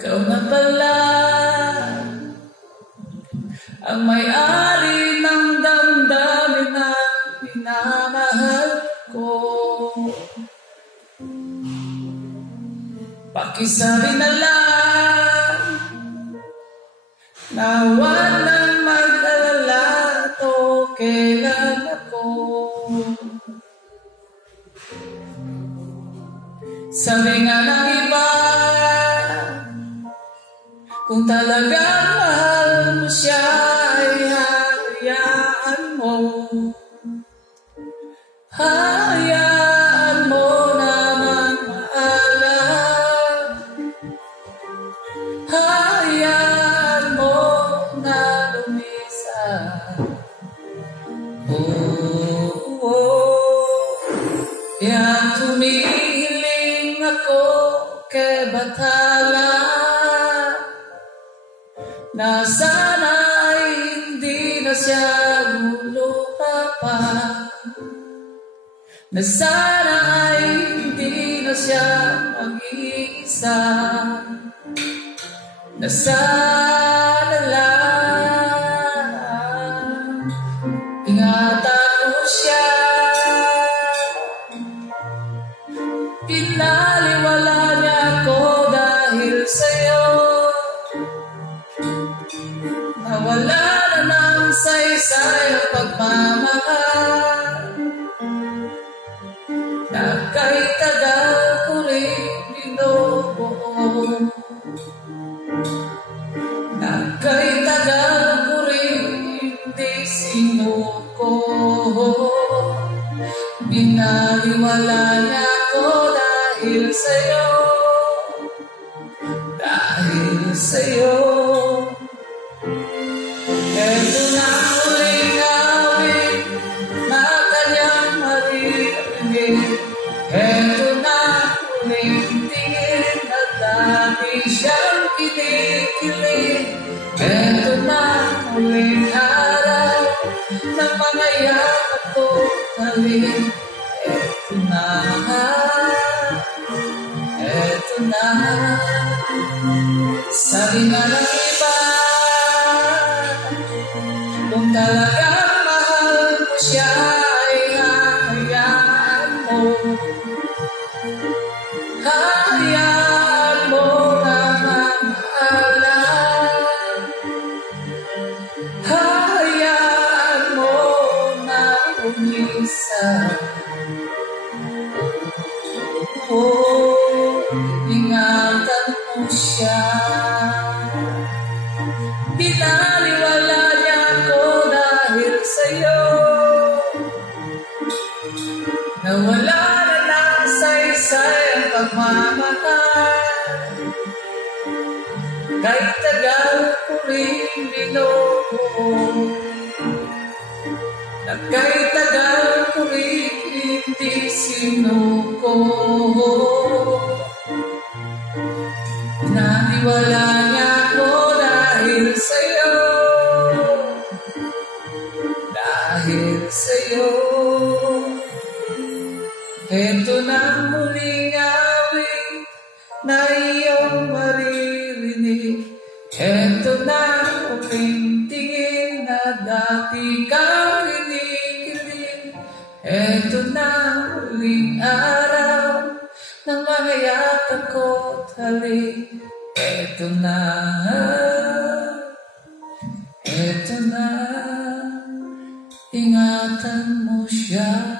Ikaw na pala ang may-ari ng damdamin na minamahal ko. Pakisabi na lang na walang mag-alala to kailan ako. Sabi nga ng iba, kung talagang mahal mo siya, ay hayaan mo. Hayaan mo naman maalam. Hayaan mo na lumisan. Yan tumihiling ako kay Bathala, na sana ay hindi na siya lulupa pa, na sana ay hindi na siya mag-iisa, na sana lang ingatan mo siya. Pinaliwala niya ako dahil sa'yo, nawala na ng saysay ang pagmamahal, na kahit tagal ko rin binubuo, na kahit tagal ko rin hindi sinuko. Binaliwala niya ako dahil sa'yo, dahil sa'yo. Ito na huling awit na kanyang maririnig. Ito na huling tingin na dati siyang kinikilig. Ito na huling araw na mga yakap ko halik. Ito na, ito na. Sabi na ng iba, kung talagang mahal mo siya, ay hayaan mo. Hayaan mo na maalam. Hayaan mo na umisan. Ingatan mo siya. Binaliwala niya ako dahil sa'yo, nawala na ng saysay ang pagmamahal, kahit tagal ko rin binubuo, na kahit tagal ko rin hindi sinuko. Naniwala niya ako dahil sa'yo, dahil sa'yo. Ito na muling awit na iyong maririnig. Ito na muling tingin na dati kang kinikilig. Ito na muling araw ng mga yakap ko't halik. Ito na, ingatan mo siya.